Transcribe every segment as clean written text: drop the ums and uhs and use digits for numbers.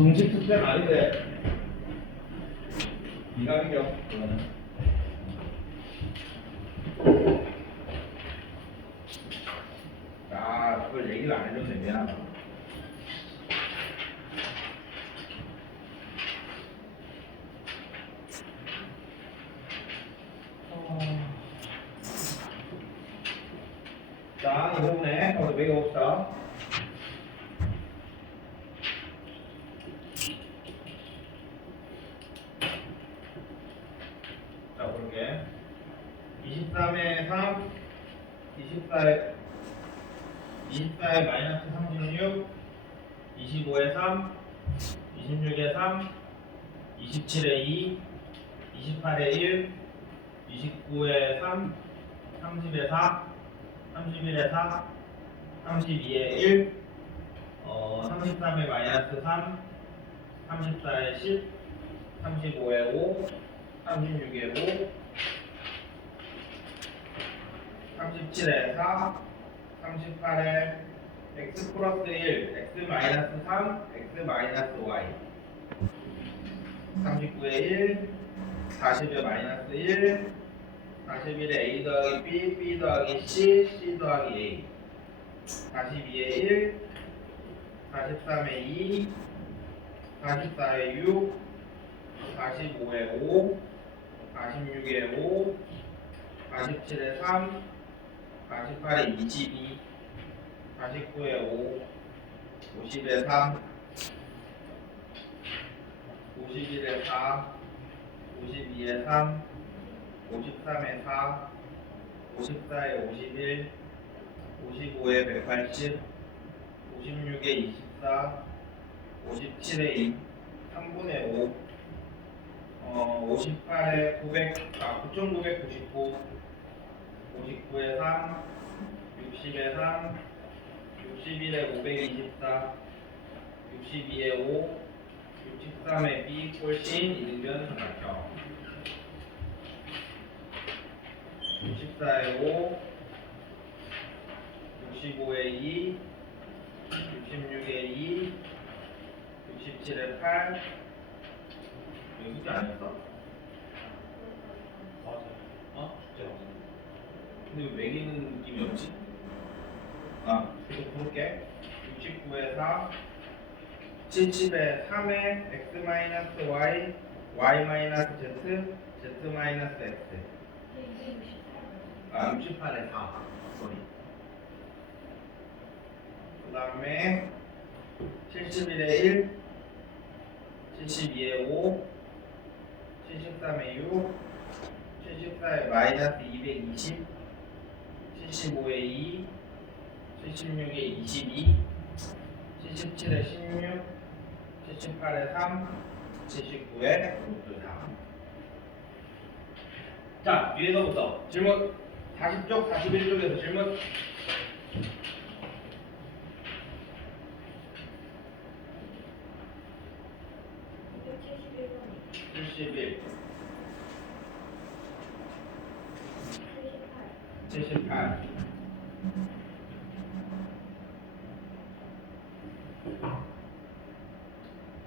동식 특별 아닌데 미각이요. 그거는. 아, 그걸 얘기를 안 해줬네. 미안하다. 자, 이 부분에 한번 매겨봅시다. 자, 볼게. 23에 3, 24에 마이너스 36, 25에 3, 26에 3, 27에 2, 28에 1, 29에 3, 30에 4, 31에 4, 32에 1, 33에 마이너스 3, 34에 10, 35에 5, 36에 5, 37에 4, 38에 x 플러스 1, x 마이너스 3, x 마이너스 y, 39에 1, 40에 마이너스 1, 41에 a 더하기 b, b 더하기 c, c 더하기 a, 42에 1, 43에 2, 44에 6, 45에 5, 46에 5, 47에 3, 48에 22, 49에 5, 50에 3, 51에 4, 52에 3, 53에 4, 54에 51, 55에 180, 56에 24, 57에 3분의 5, 58에 9,999, 59에 3, 60에 3, 61에 524, 62에 5, 63에 B 꼴씬 이등변 삼각형, 64에 5, 65에 2, 66에 2, 67에 8. 여기 숙제 안 했어? 맞아요. 어? 숙제 없어. 근데 왜 매기는 느낌이 없지? 아, 계속 볼게. 69에 4, 70에 3에 x-y, y-z, z-x. 아, 68에 4. 소리. 그 다음에 71에 1, 72에 5, 73에 6, 74에 마이너스 220, 75에 2, 76에 22, 77에 16, 78에 3, 79에 루트 4. 자, 뒤에서부터 질문. 40쪽, 41쪽에서 질문. 71, 78.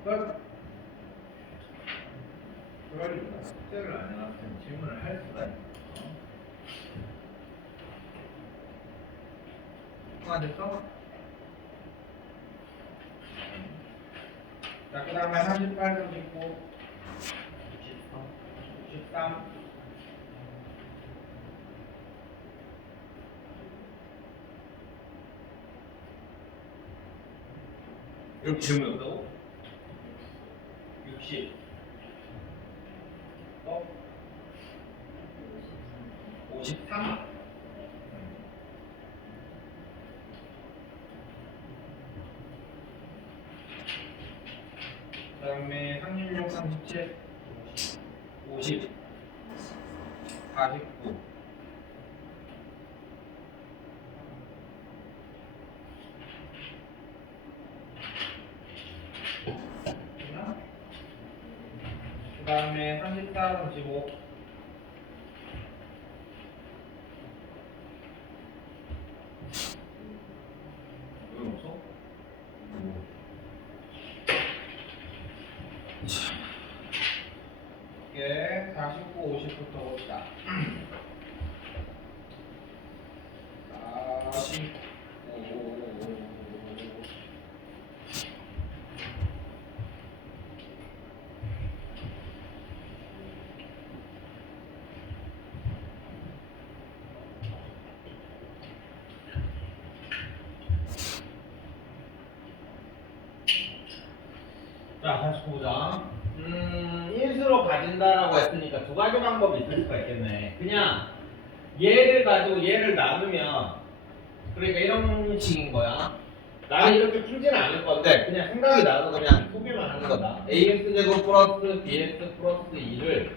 끝. 그러니까 숙제를 안 해놨으면 질문을 할 수가 있어. 통화됐어? 자, 그 다음에 38, 39, 63. 이렇게 질문이 없다고? 60. 또? 53. 그 다음에 36, 37, 50, 49. 그 다음에 34, 35. 여기 없어? 이게 49, 50부터 봅시다. 45. 자, 다시 보자. 인수로 가진다라고 했으니까 두 가지 방법이 있을 수가 있겠네. 그냥 얘를 가지고 얘를 나누면, 그러니까 이런 식인 거야. 나는 이렇게 풀지는 않을 건데 그냥 생각이 나서 그냥 소비만 하는 거다. ax 제곱 플러스 bx 플러스 2를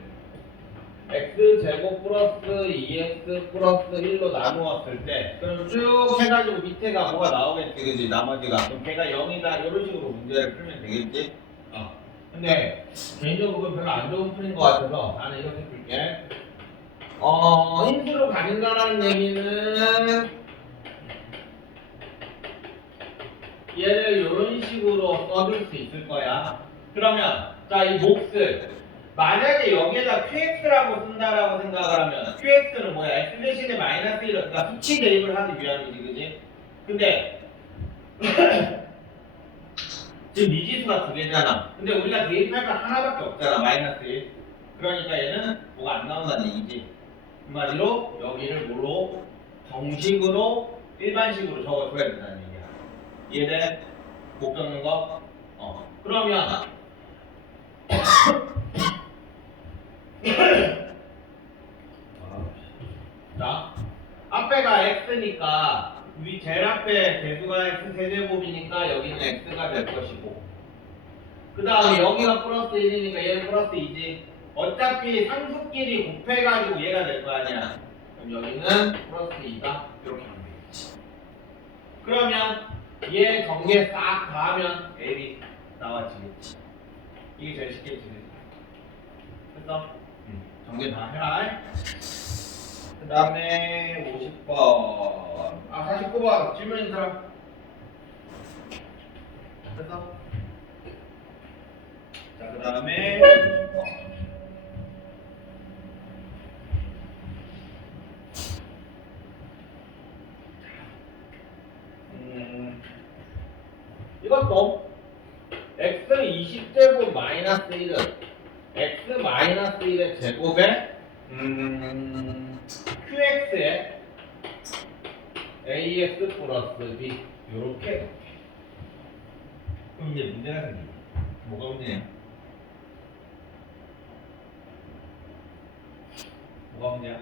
x제곱 플러스 2x 플러스 1로 나누었을 때 그럼 쭉 해가지고 밑에가 뭐가 나오겠지, 그지? 나머지가. 그럼 걔가 0이다 이런 식으로 문제를 풀면 되겠지? 근데 개인적으로 그건 별로 안 좋은 풀인 것 같아서 나는 이렇게 풀게. 인수로 가진다라는 얘기는 얘를 이런 식으로 써줄 수 있을 거야. 그러면 자, 이 몫을 만약에 여기에다 qx라고 쓴다라고 생각을 하면 qx는 뭐야? x 대신에 마이너스 1을, 그러니까 수치 대입을 하기 위함이지, 그지? 근데 지금 미지수가 두 개잖아. 근데 우리가 대입할 건 하나밖에 없잖아, 마이너스 1. 그러니까 얘는 뭐가 안 나온다는 얘기지. 한마디로 여기를 뭐로? 정식으로 일반식으로 적어줘야 된다는 얘기야. 이해돼? 못 적는 거? 그러면 자, 앞에가 x니까 우리 제일 앞에 개수가 x 세제곱이니까 여기는 x가 될 것이고, 그 다음에 여기가 플러스 1이니까 얘는 플러스 2지. 어차피 상수끼리 곱해가지고 얘가 될 거 아니야. 그럼 여기는 플러스 2다. 이렇게 하면 되겠지. 그러면 얘 전개 싹 더하면 L이 나와지겠지. 이게 제일 쉽겠지. 됐어? 전개 다 해라. 그 다음에 50번. 49번. 질문 있는 사람? 됐어? 자, 그 다음에 50번. 이것도 x는 20제곱 마이너스 1은 x 마이너스 1의 제곱에 qx에 ax 플러스 b 요렇게. 그럼 이제 문제가 생깁니다. 뭐가 문제냐? 뭐가 문제야?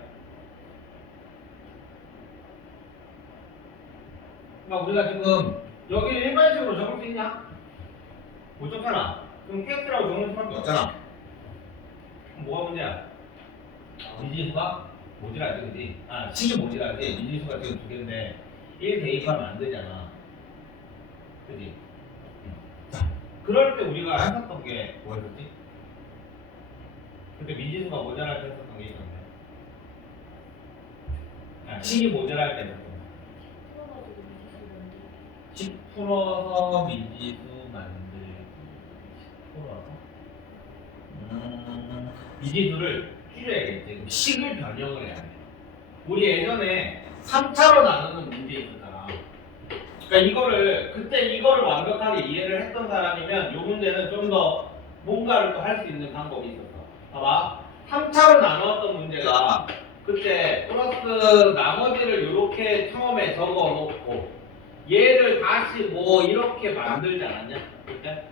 그러니까 우리가 지금 여기 일반식으로 적을 수 있냐? 못 적잖아. 그럼 qx라고 적을 수밖에 없잖아. 그럼 뭐가 문제야? 미지수가 모자라지, 그지? 식이 모자라지. 미지수가 지금 두 개인데 1 대입하면 안 되잖아, 그지? 자, 그럴 때 우리가 했었던 게 뭐였지? 그때 미지수가 모자랄 때 했었던 게 있었는데, 식이 모자랄 때 했었던 거. 10 풀어서 미지수 만들기. 10 풀어서 미지수를 줄여야겠지. 식을 변형을 해야 돼. 우리 예전에 3차로 나누는 문제 있었잖아. 그러니까 이거를 그때 이거를 완벽하게 이해를 했던 사람이면 이 문제는 좀 더 뭔가를 또 할 수 있는 방법이 있었어. 봐봐. 3차로 나누었던 문제가 그때 플러스 나머지를 이렇게 처음에 적어놓고 얘를 다시 뭐 이렇게 만들지 않았냐? 그때?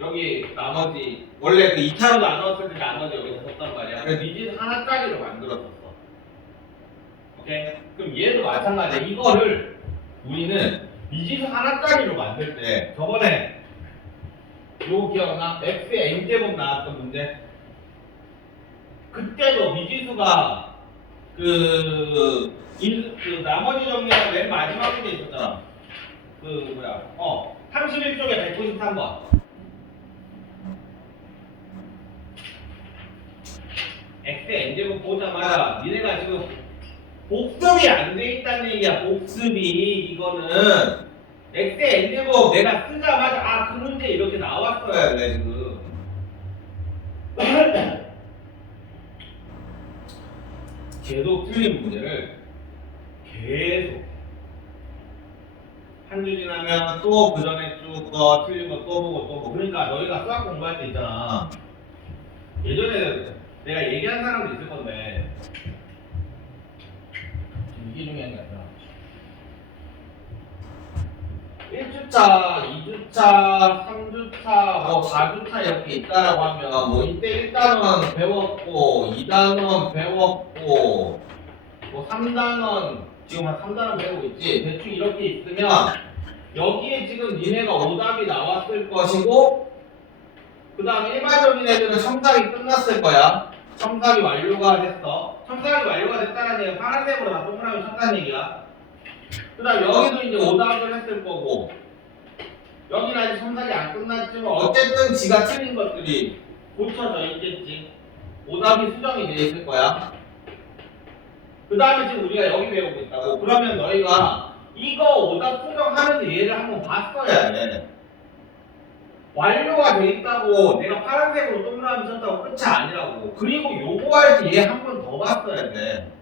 여기 나머지 원래 그 2차로 나누었을 때 나머지 여기서 썼단 말이야. 그래서 미지수 하나짜리로 만들었었어. 오케이? 그럼 얘도 마찬가지야. 이거를 우리는 미지수 하나짜리로 만들 때 저번에 요거 기억나? x의 n제곱 나왔던 문제. 그때도 미지수가 나머지 정리가 맨 마지막 문제 있었잖아. 31쪽에 193번. x의 n제곱 보자마자 니네가 지금 복습이 안 돼 있다는 얘기야. 복습이 이거는 x의 n제곱 내가 쓰자마자 그 문제 이렇게 나왔어 뽑았어야 돼 지금. 계속 틀린 문제를 계속 한 주 지나면 또 그 전에 쭉 거 틀린 거 또 보고 또 보고. 그러니까 너희가 수학 공부할 때 있잖아. 예전에 내가 얘기한 사람도 있을 건데 이게 중요한 게 아니라 1주차, 2주차, 3주차, 뭐 4주차 이렇게 있다라고 하면 뭐 이때 1단원 배웠고 2단원 배웠고 뭐 3단원 지금 한 3단원 배우고 있지. 대충 이렇게 있으면 여기에 지금 니네가 오답이 나왔을 것이고 그 다음에 일반적인 애들은 첨삭이 끝났을 거야. 첨삭이 완료가 됐어. 첨삭이 완료가 됐다는 얘기는 파란색으로 다 동그라미 쳤다는 얘기야. 그 다음 여기도 이제 오답을 했을 거고 여기는 아직 첨삭이 안 끝났지만 어쨌든 지가 틀린 것들이 고쳐져 있겠지. 오답이 수정이 돼 있을 거야. 그 다음에 지금 우리가 여기 배우고 있다고. 그러면 너희가 이거 오답 수정하면서 얘를 한번 봤어야 돼. 완료가 돼 있다고 내가 파란색으로 동그라미 쳤다고 끝이 아니라고. 그리고 요거 할 때 얘 한 번 더 봤어야 돼.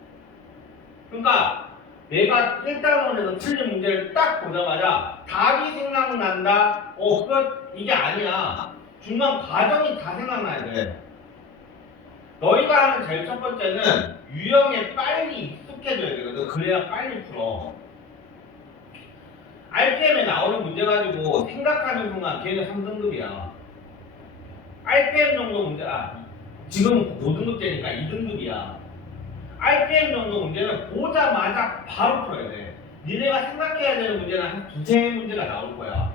그러니까 내가 1단원에서 틀린 문제를 딱 보자마자 답이 생각난다. 이게 아니야. 중간 과정이 다 생각나야 돼. 너희가 하는 제일 첫 번째는 유형에 빨리 익숙해져야 되거든. 그래야 빨리 풀어. RPM에 나오는 문제 가지고 생각하는 순간 걔는 3등급이야. RPM 정도 문제, 지금은 5등급제니까 2등급이야. RPM 정도 문제는 보자마자 바로 풀어야 돼. 니네가 생각해야 되는 문제는 한 두세 문제가 나올 거야.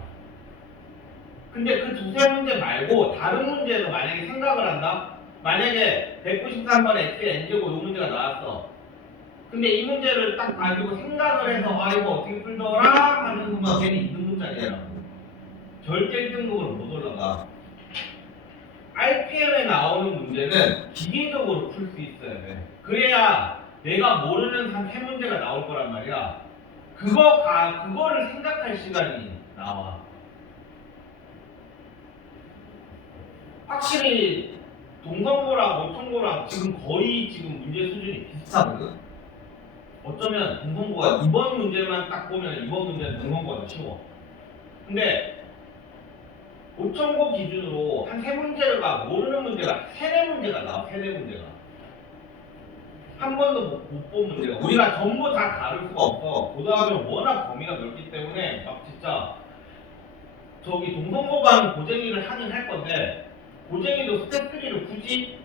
근데 그 두세 문제 말고 다른 문제에서 만약에 생각을 한다? 만약에 193번에 X의 N제곱 이 문제가 나왔어. 근데 이 문제를 딱 가지고 생각을 해서 이거 어떻게 풀더라 하는 것만 괜히 2등급짜리라고. 절대 1등급으로 못 올라가. RPM에 나오는 문제는 기계적으로 풀 수 있어야 돼. 그래야 내가 모르는 한 세 문제가 나올 거란 말이야. 그거를 생각할 시간이 나와. 확실히 동성고랑 오천고랑 지금 거의 지금 문제 수준이 비슷하거든. 어쩌면 동성고가 이번 문제만 딱 보면 이번 문제는 동성고가 더 쉬워. 근데 오천고 기준으로 한 세 문제가 모르는 문제가 세네 문제가 나와. 세네 문제가 한 번도 못 본 문제가. 우리가 전부 다 다룰 수가 없어. 고등학교는 워낙 범위가 넓기 때문에 막 진짜 저기 동성고반 고쟁이를 하긴 할 건데 고쟁이도 스텝 3를 굳이?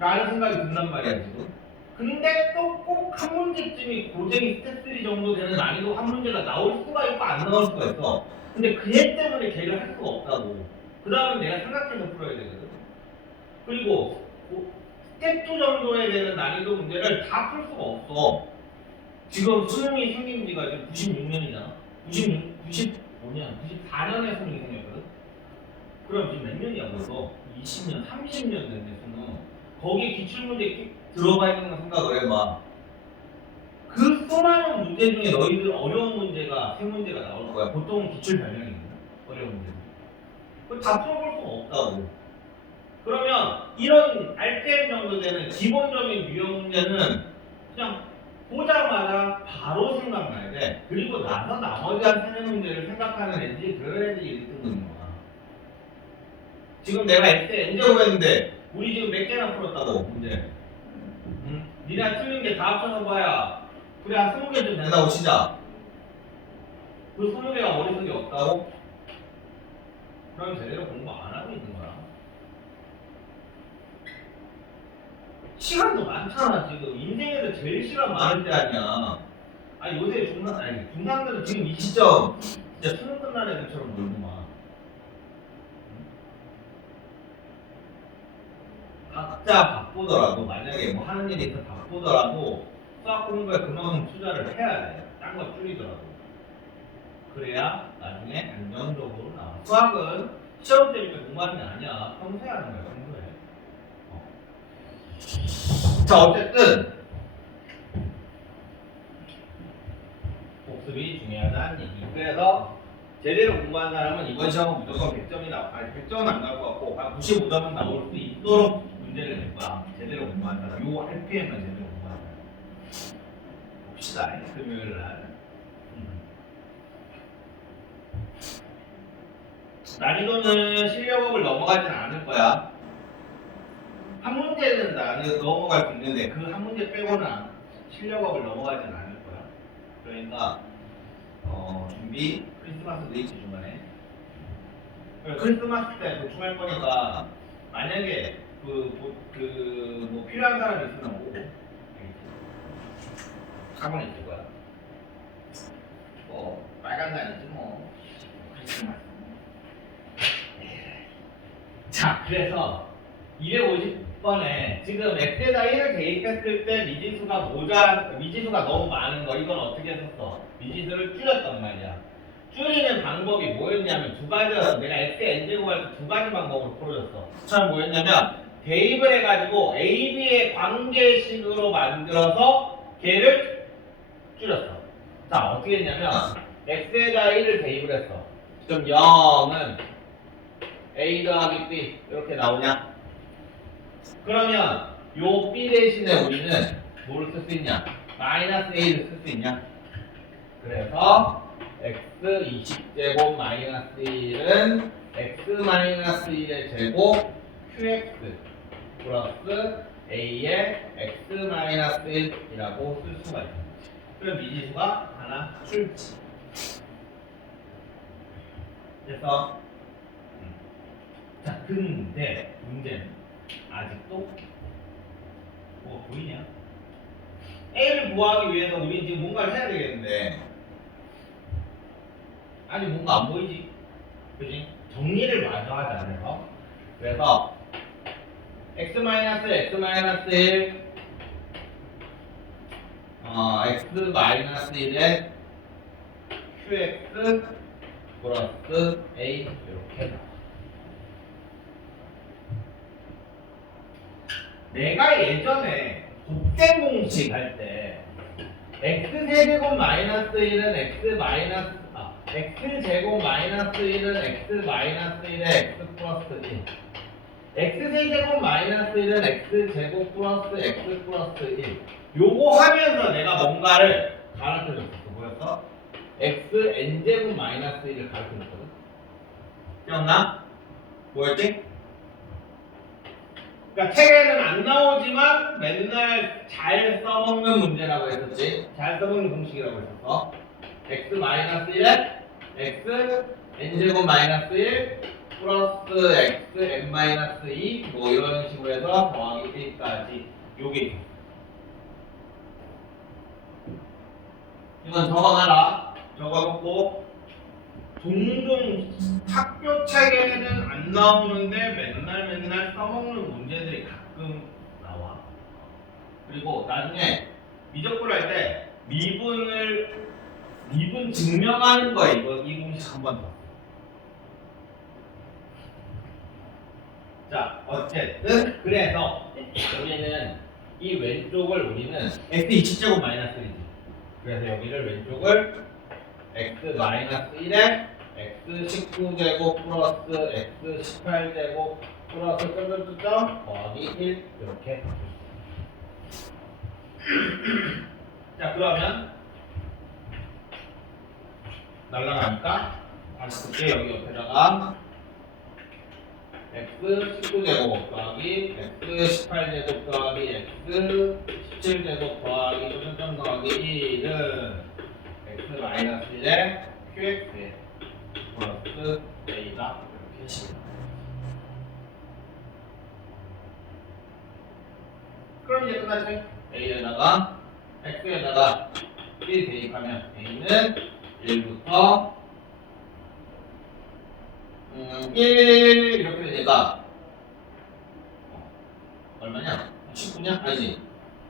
라는 생각이 든단 말이야 지금. 근데 또 꼭 한 문제쯤이 고쟁이 스텝 3 정도 되는 난이도 한 문제가 나올 수가 있고 안 나올 수가 있어. 근데 그 애 때문에 걔를 할 수가 없다고. 그 다음에 내가 생각해서 풀어야 되거든. 그리고 스텝 2 정도에 되는 난이도 문제를 다 풀 수가 없어. 지금 수능이 생긴 지가 지금 96년이잖아. 94년에 수능이 생겼거든. 그럼 지금 몇 년이야 벌써? 20년, 30년 됐네 수능. 거기에 기출문제 들어가 있는 거 생각을 해봐. 그 수많은 문제 중에 너희들 어려운 문제가 세 문제가 나올 거야. 보통은 기출 변형이거든. 어려운 문제. 그거 다 풀어볼 수가 없다고. 그러면 이런 RPM 정도 되는 기본적인 유형 문제는 그냥 보자마자 바로 생각나야 돼. 그리고 나서 나머지 한 세네 문제를 생각하는 애들이 그런 애들이 1등급인 거야. 지금 내가 N제곱 했는데 우리 지금 몇 개나 풀었다고 문제. 니네 틀린 게 다 합쳐서 봐야 그래 한 20개쯤 된다고 치자. 그 20개가 머릿속에 없다고? 그럼 제대로 공부 안 하고 있는 거야. 시간도 많잖아 지금. 인생에서 제일 시간 많을 때 아니야. 요새 중상들은 지금 이 시점 진짜 수능 끝난 애들처럼 놀구만. 각자 바쁘더라도 만약에 뭐 하는 일이 있어 바쁘더라도 수학 공부에 그만큼 투자를 해야 돼. 딴 거 줄이더라도. 그래야 나중에 안정적으로 나와. 수학은 시험 때문에 공부하는 게 아니야. 평소에 하는 거야. 평소에. 자 어쨌든 복습이 중요하다는 얘기. 그래서 제대로 공부한 사람은 이번 시험은 무조건 100점이 나와. 아니 100점은 안 나올 것 같고 한 95점은 나올 수 있도록 문제를 낼 거야. 제대로 공부한 사람. 요 RPM만 제대로 공부한 사람. 봅시다. 금요일 날. 난이도는 실력업을 넘어가진 않을 거야. 한 문제는 나는 넘어갈 수 있는데 그 한 문제 빼고는 실력업을 넘어가진 않을 거야. 그러니까 준비 크리스마스도 있지 중간에. 크리스마스 때 보충할 거니까 만약에 뭐 필요한 사람이 있으면 오고 학원에 있을 거야. 뭐 빨간 날이지 뭐 크리스마스. 자, 그래서 250번에 지금 x에다 1을 대입했을 때 미지수가 너무 많은 거 이건 어떻게 했었어? 미지수를 줄였단 말이야. 줄이는 방법이 뭐였냐면 두 가지였어. 내가 x의 n제곱할 때 두 가지 방법으로 풀어줬어. 처음 뭐였냐면 대입을 해가지고 a, b의 관계식으로 만들어서 걔를 줄였어. 자, 어떻게 했냐면 x에다 1을 대입을 했어. 그럼 0은 a 더하기 b 이렇게 나오냐? 그러면 요 b 대신에 우리는 뭐를 쓸 수 있냐? 마이너스 a를 쓸 수 있냐? 그래서 x 20제곱 마이너스 1은 x 마이너스 1의 제곱 qx 플러스 a의 x 마이너스 1이라고 쓸 수가 있는 거지. 그럼 미지수가 하나 줄지. 그래서 자, 근데 문제는 아직도 뭐가 보이냐? A를 구하기 위해서 우리 지금 뭔가를 해야 되겠는데 아니 뭔가 안 보이지? 그지? 정리를 마저 하자. 그래서 x 마이너스 1 x 마이너스 1에 qx 플러스 a 이렇게 나와. 내가 예전에 곱셈 공식 할 때 x 세제곱 마이너스 1은 x 제곱 마이너스 1은 x 마이너스 1에 x 플러스 1 x 세제곱 마이너스 1은 x 제곱 플러스 x 플러스 1 요거 하면서 내가 뭔가를 가르쳐줬었어. 뭐였어? x n제곱 마이너스 1을 가르쳐줬거든. 기억나? 뭐였지? 그러니까 책에는 안 나오지만 맨날 잘 써먹는 문제라고 했었지. 잘 써먹는 공식이라고 했었어. x 마이너스 1에 x n제곱 마이너스 1 플러스 x n 마이너스 2 뭐 이런 식으로 해서 더하기 1까지 요게 있어. 이건 적어놔라. 적어놓고 종종 학교 책에는 안 나오는데 맨날 써먹는 문제들이 가끔 나와. 그리고 나중에 미적분 할 때 미분 증명하는 거야. 이 공식 한 번 더. 자, 어쨌든 그래서 여기는 이 왼쪽을 우리는 x 20제곱 마이너스 1이지. 그래서 여기를 왼쪽을 x 마이너스 1에 x 19제곱 플러스 x 18제곱 플러스 점점점 더하기 1 이렇게. 자, 그러면 날라가니까 다시 볼게. 여기 옆에다가 x 19제곱 더하기 x 18제곱 더하기 x 17제곱 더하기 점점점 더하기 1은 x 마이너스 1에 qx 플러스 a가 이렇게 식이다. 그럼 이제 끝났지? a에다가 x에다가 1 대입하면 a는 1부터 1 이렇게 되니까 얼마냐? 19냐? 아니지.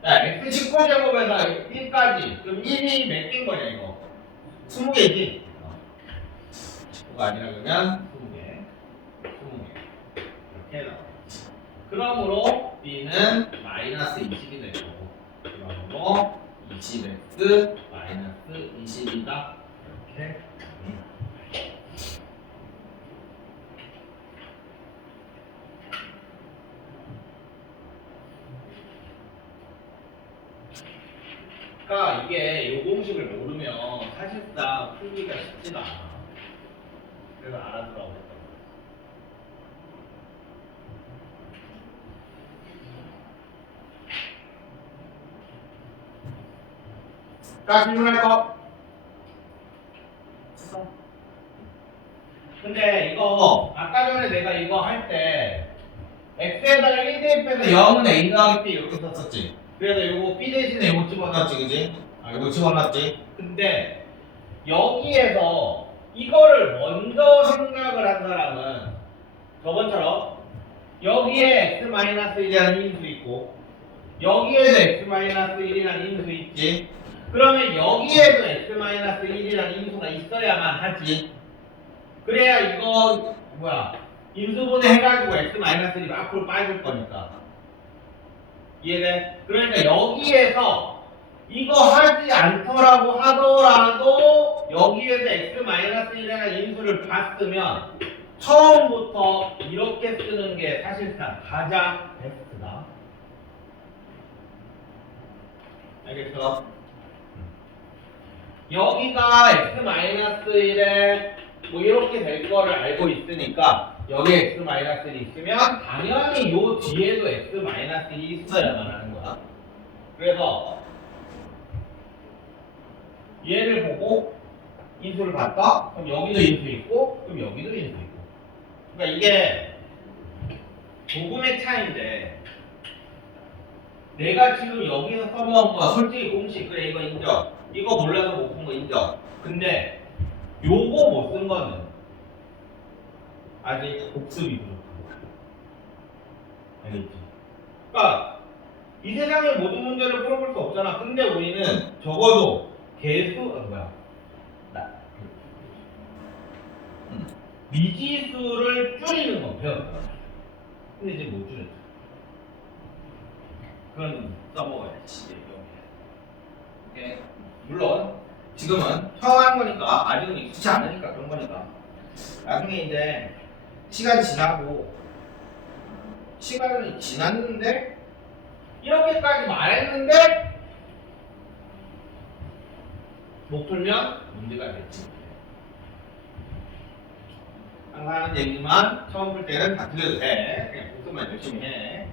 야, x 19제곱에서 1까지 그럼 1이 몇 개인 거냐 이거? 20개지? 19가 아니라 그러면 20개 이렇게 나와. 그러므로 b는 마이너스 20이 되고 그러므로 20x 마이너스 20이다 이렇게. 그러니까 이게 요 공식을 모르면 사실상 풀기가 쉽지가 않아. 그래서 알아두라고 했던 거야. 자, 질문할 거. 근데 이거 아까 전에 내가 이거 할 때 x에다가 1 대입해서 0은 a 더하기 b 이렇게 썼었지. 그래서 이거 b 대신에 이거 집어넣었지, 그지? 아, 이거 집어넣었지. 근데 여기에서 이거를 먼저 생각을 한 사람은 저번처럼 여기에 x-1이라는 인수 있고 여기에도 x-1이라는 인수 있지. 그러면 여기에도 x-1이라는 인수가 있어야만 하지. 그래야 이거 인수분해 해가지고 x-1이 앞으로 빠질 거니까. 이해돼? 그러니까 여기에서 이거 하지 않더라고 하더라도 여기에서 x-1이라는 인수를 봤으면 처음부터 이렇게 쓰는 게 사실상 가장 베스트다. 알겠어? 여기가 x-1에 뭐 이렇게 될 거를 알고 있으니까 여기에 x-1이 있으면 당연히 요 뒤에도 x-1이 있어야만 하는 거야. 그래서 얘를 보고 인수를 봤다? 그럼 여기도 인수 있고 그럼 여기도 인수 있고. 그러니까 이게 조금의 차이인데 내가 지금 여기서 써먹은 거 솔직히 공식 그래 이거 인정. 이거 몰라서 못 푼 거 인정. 근데 요거 못 쓴 거는 아직 복습이 부족한 거야. 알겠지? 그러니까 이 세상의 모든 문제를 풀어볼 수 없잖아. 근데 우리는 적어도 미지수를 줄이는 건 배웠다. 근데 이제 못 줄였죠. 그건 써먹어야지. 오케이. 물론 지금은 처음 한 거니까 아직은 익숙치 않으니까 그런 거니까 나중에 이제 시간이 지났는데 이렇게까지 말했는데 못 풀면 문제가 됐지. 항상 하는 얘기만 처음 풀 때는 다 틀려도 돼. 그냥 복습만 열심히 해.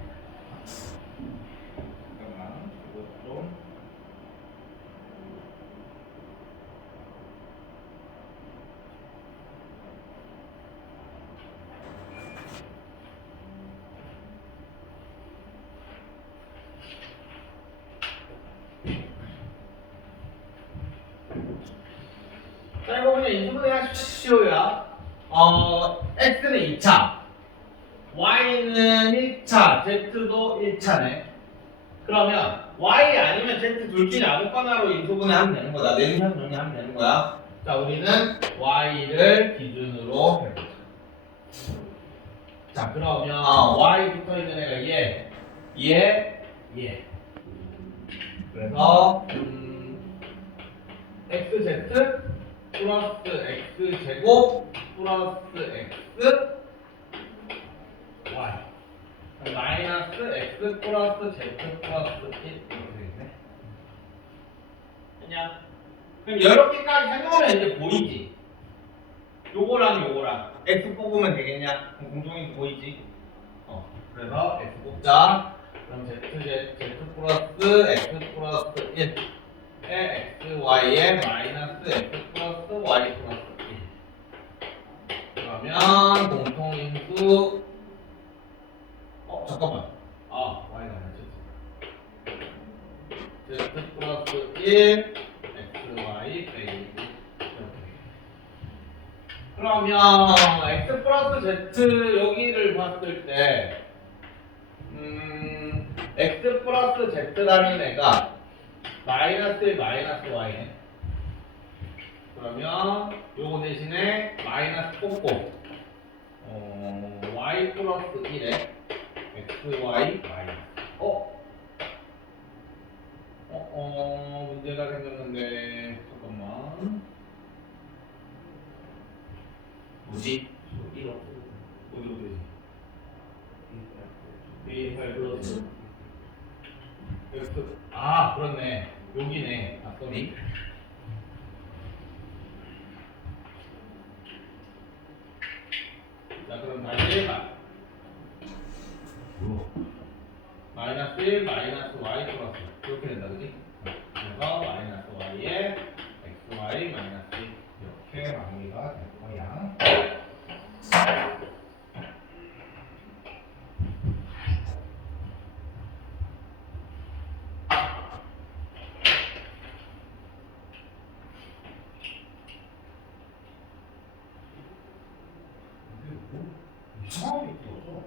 잠깐만 이거 좀 자, 이거 그냥 인수분해 하십시오야. x는 2차, y는 1차, z도 1차네. 그러면 y 아니면 z 둘 중에 아무거나로 인수분해 하면 되는 거다. 내리면 정리하면 되는 거야. 자, 우리는 y를 기준으로 해보자. 자, 그러면 y 붙어 있는 애가 얘. 그래서 xz 플러스 x제곱 플러스 x y 마이너스 x 플러스 z 플러스 1 이렇게 되겠네. 그냥 그럼 이렇게까지 해놓으면 이제 보이지. 요거랑 x 뽑으면 되겠냐? 그럼 공통이 보이지. 그래서 x 뽑자. 그럼 z 플러스 x 플러스 1 x y에 마이너스 x 플러스 y 플러스 1. 그러면 공통인수 잠깐만. y가 아니라 z 플러스 1 x y 빼기. 그러면 x 플러스 z 여기를 봤을 때 x 플러스 z라는 애가 마이너스 1 마이너스 y네. 그러면 요거 대신에 마이너스 뽑고 y 플러스 1에 x y 마이너스 문제가 생겼는데 잠깐만. 뭐지? 어디로 되지? A8 플러스 X 그렇네. 여기네. 아, 쏘리. 자, 그럼 다시 마이너스 1, 마이너스 y 플러스 이렇게 된다, 그지? 그래서 마이너스 y에 xy 마이너스 1 이렇게 마무리가 될 거야. 이상하게 띄워서.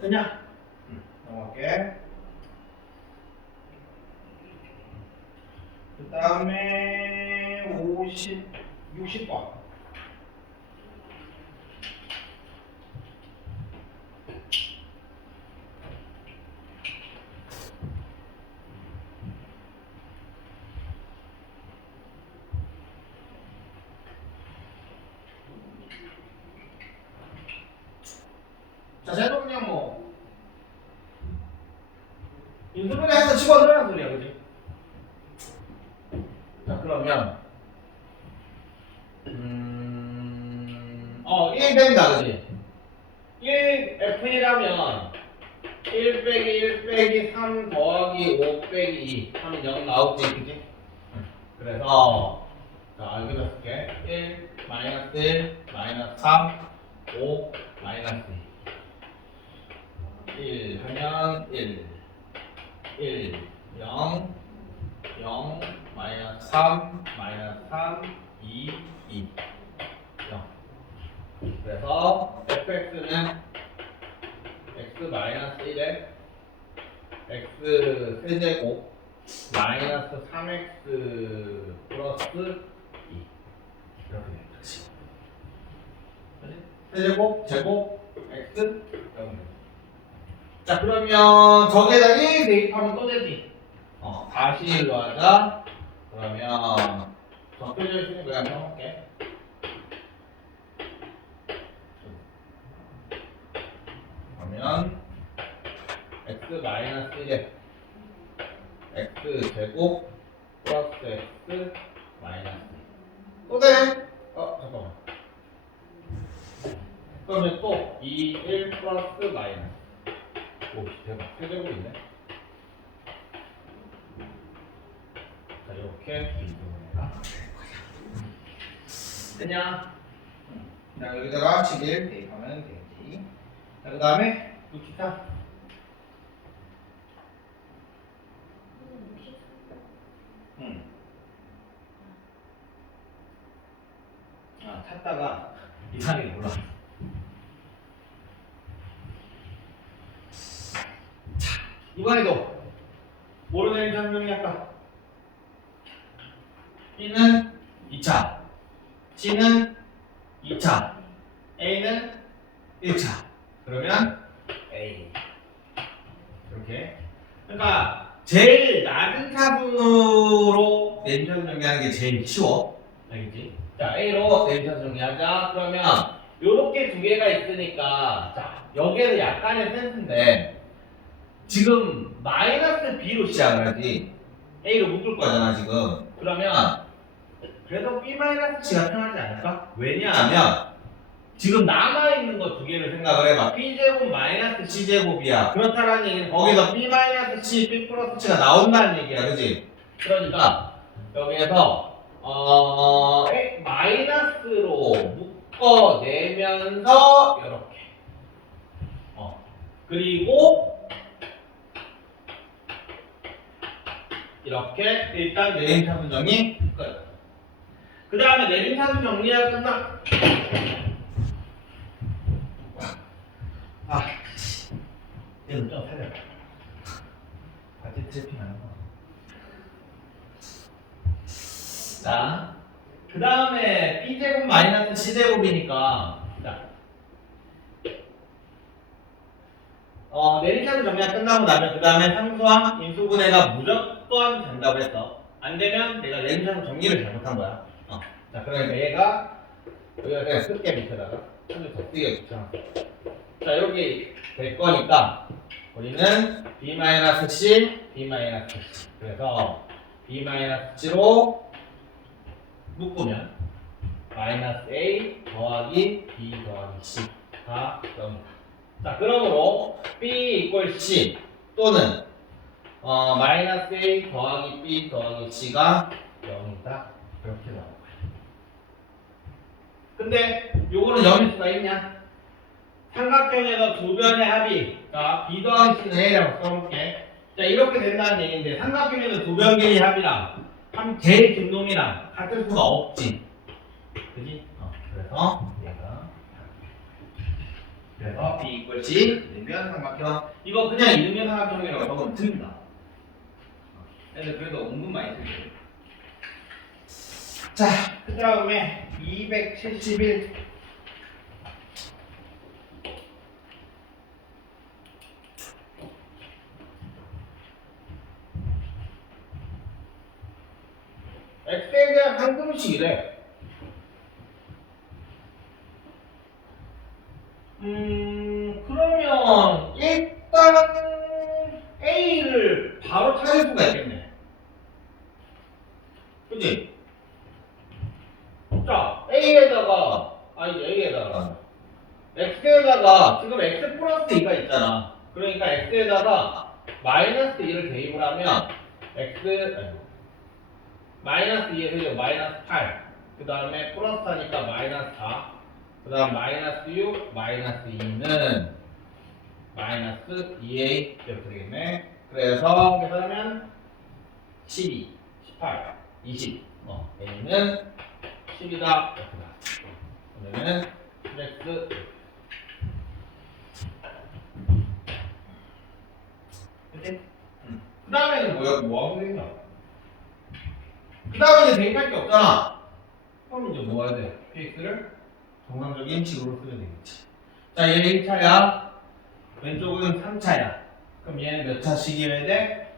됐냐? 넘어갈게. 그 다음에 60번. 자, 쟤도 그냥 뭐 인수분해 해서 집어넣으라는 소리야, 그지? 자, 그러면 1 된다, 그지? 1 F1하면 1 빼기 1 빼기 3 더하기 5 빼기 2 하면 0 나오지, 그지? 그래서 자, 여기다 쓸게. 1 마이너스 1 마이너스 3 5 마이너스 1 하면 1 0 0 마이너스 3 마이너스 3 2 2 0. 그래서 fx는 x 마이너스 1에 x 세제곱 마이너스 3x 플러스 2 이렇게 되는 거지. 세제곱 제곱 x 이렇게. 자, 그러면 저기에다 1 대입하면 또 되지. 다시 일로 하자. 그러면 적혀져 있으니 그냥 써볼게. 그러면 x 마이너스 1에 x 제곱 플러스 x 마이너스 2. 또 돼? 잠깐만. 그러면 또 2, 1 플러스 마이너스. 오, 대박. 세제곱 있네. 자, 이렇게 비교해라. 됐냐? 자, 여기다가 11 대입하면 되지. 자, 그 다음에 64. 찾다가 이상하게 몰라. 자, 이번에도 모르는 일명이 할까? B는 2차, C는 2차, A는 1차. 그러면 A. 이렇게. 그러니까 제일 낮은 차순으로 내림차순 정리하는 게 제일 쉬워. 알겠지? 자, A로 내림차순 정리하자. 그러면 요렇게 두 개가 있으니까 자, 여기에서 약간의 센스인데 지금 마이너스 B로 시작을 하지 A로 묶을 거잖아 지금. 그러면 그래도 B-C가 편하지 않을까? 왜냐하면 지금 남아있는 거 두 개를 생각을 해봐. B제곱 마이너스 C제곱이야. 그렇다는 얘기는 거기서 B-C, B 플러스 C가 나온다는 얘기야. 그지? 그러니까 여기에서 마이너스로 묶어내면서 이렇게 그리고 이렇게 일단 내림차순 정리 끝. 그 다음에 내림차순 정리가 끝나. 얘는 좀 살려. 바지 트래핑하는 거. 자, 그 다음에 B제곱 마이너스 C제곱이니까 자, 내림차순 정리가 끝나고 나면 그 다음에 상수항 인수분해가 무조건 된다고 했어. 안 되면 내가 렌즈하고 정리를 잘못한 거야. 자, 그러니까 얘가 여기가 그냥 쓸게 밑에다가 한줄 더 쓰게 붙여. 자, 이렇게 될 거니까 우리는 b-c, b-c. 그래서 b-c로 묶으면 마이너스 a 더하기 b 더하기 c가 0이다. 자, 그러므로 b 이퀄 c 또는 마이너스 a 더하기 b 더하기 c가 0이다. 이렇게 나온 거야. 근데 요거는 0일 수가 있냐? 삼각형에서 두 변의 합이, 자, b 더하기 c는 a라고 써볼게. 자, 이렇게 된다는 얘기인데 삼각형에서 두 변계의 합이랑 제일 긴 놈이랑 같을 수가 없지. 그지? 그래서 b 이퀄 c 되면 삼각형. 이거 그냥 이등변 삼각형이라고 적으면 됩니다. 그래도 은근 많이 틀려요. 자, 그 다음에 271. x에 대한 한금식이래. 그러면 일단 a를 바로 찾을 수가 있겠네. 그치? 자, A에다가 X에다가 지금 X 플러스 2가 있잖아. 그러니까 X에다가 마이너스 2를 대입을 하면 마이너스 2에서 마이너스 8, 그 다음에 플러스 하니까 마이너스 4, 그 다음 마이너스 6, 마이너스 2는 마이너스 2a 이렇게 되겠네. 그래서 계산하면 12, 18, 20, a는 10이다. 이렇게 나. 그러면은 플렉스. 그치? 그 다음에는 뭐 하면 되냐? 그 다음에 이제 대입할 게 없잖아. 그럼 이제 뭐 해야 돼? px를 정상적인 식으로 쓰면 되겠지. 자, 얘는 1차야. 왼쪽은 3차야. 그럼 얘는 몇 차씩이어야 돼?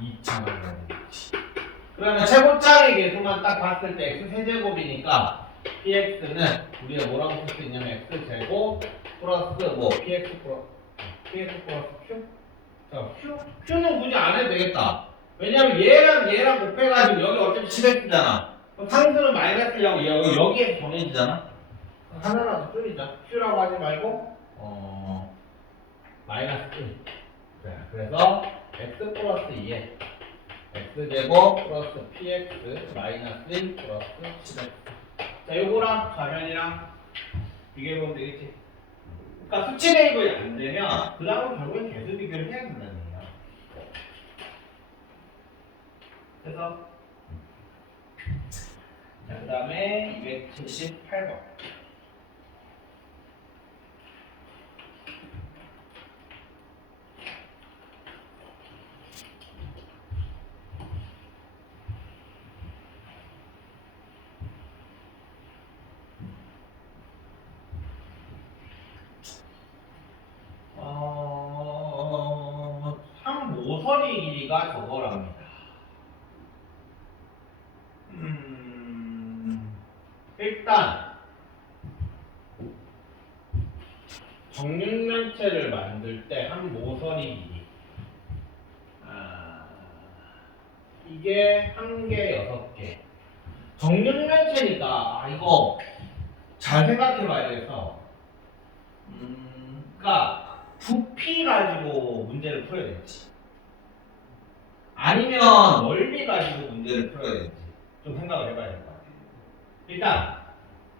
2차가 돼야 되겠지. 그러면 최고차의 계수만 딱 봤을 때 x 세제곱이니까 px는 우리가 뭐라고 쓸 수 있냐면 x제곱 플러스 px 플러스 q? 자, q는 굳이 안 해도 되겠다. 왜냐면 얘랑 곱해가지고 여기 어차피 10x잖아. 그럼 상수는 마이너스라고 여기에 정해지잖아. 하나라도 줄이자. q라고 하지 말고 마이너스 1. 그래서 x 플러스 2에 x제곱 플러스 px 마이너스 1 플러스 10x. 자, 요거랑 좌변이랑 비교해보면 되겠지. 그러니까 수치 대입이 안 되면 그 다음은 결국엔 계수 비교를 해야 된다는 얘기야. 그래서 자, 그 다음에 278번. 모서리 길이가 저거랍니다. 일단 정육면체를 만들 때 한 모서리 길이 이게 1개, 6개. 정육면체니까 이거 잘 생각해 봐야 되겠어. 그러니까 부피 가지고 문제를 풀어야 되지. 아니면 넓이 가지고 문제를 풀어야 되지. 좀 생각을 해봐야 될 것 같아. 일단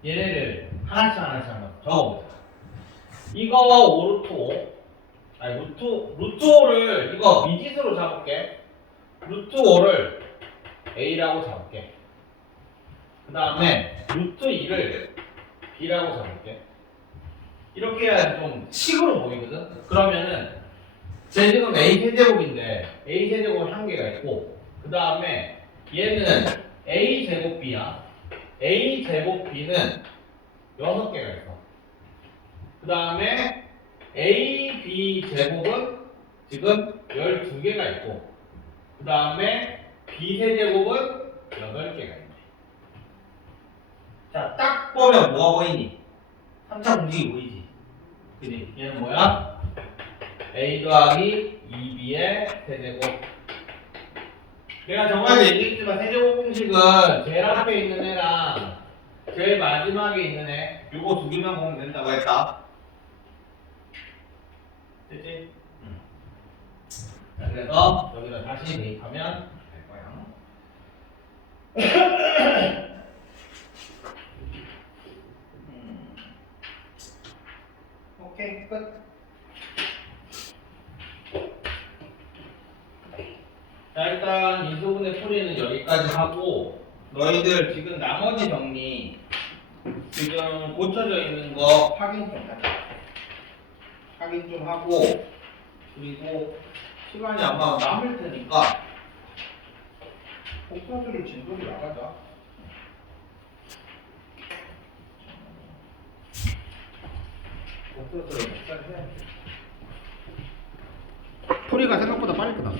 얘네를 하나씩 한번 적어보자. 이거 5 루트 5. 아니 루트 5를 이거 미지수로 잡을게. 루트 5를 a라고 잡을게. 그 다음에 루트 2를 b라고 잡을게. 이렇게 해야 좀 식으로 보이거든. 그러면은 제 지금 a 세제곱인데 a 세제곱은 1개가 있고, 그 다음에 얘는 a 제곱 b야. a 제곱 b는 6개가 있어. 그 다음에 a b 제곱은 지금 12개가 있고, 그 다음에 B세제곱은 8개가 있네. 자, 딱 보면 뭐가 보이니? 3차 공식이 보이지? 그지? 얘는 뭐야? A 더하기 2B의 세제곱. 내가 정말 얘기했지만 세제곱 공식은 제일 앞에 있는 애랑 제일 마지막에 있는 애 요거 두 개만 보면 된다고 했다. 됐지? 자, 그래서 여기다 다시 대입하면 될 거야. 오케이, 끝. 자, 일단 인수분해 풀이는 여기까지 하고 너희들 지금 나머지 정리 지금 고쳐져 있는 거 확인 좀 하자. 확인 좀 하고 그리고 시간이 아마 남을 테니까 복사들을 진도를 나가자. 복사들을 복사를 해야 돼. 풀이가 생각보다 빨리 끝났어.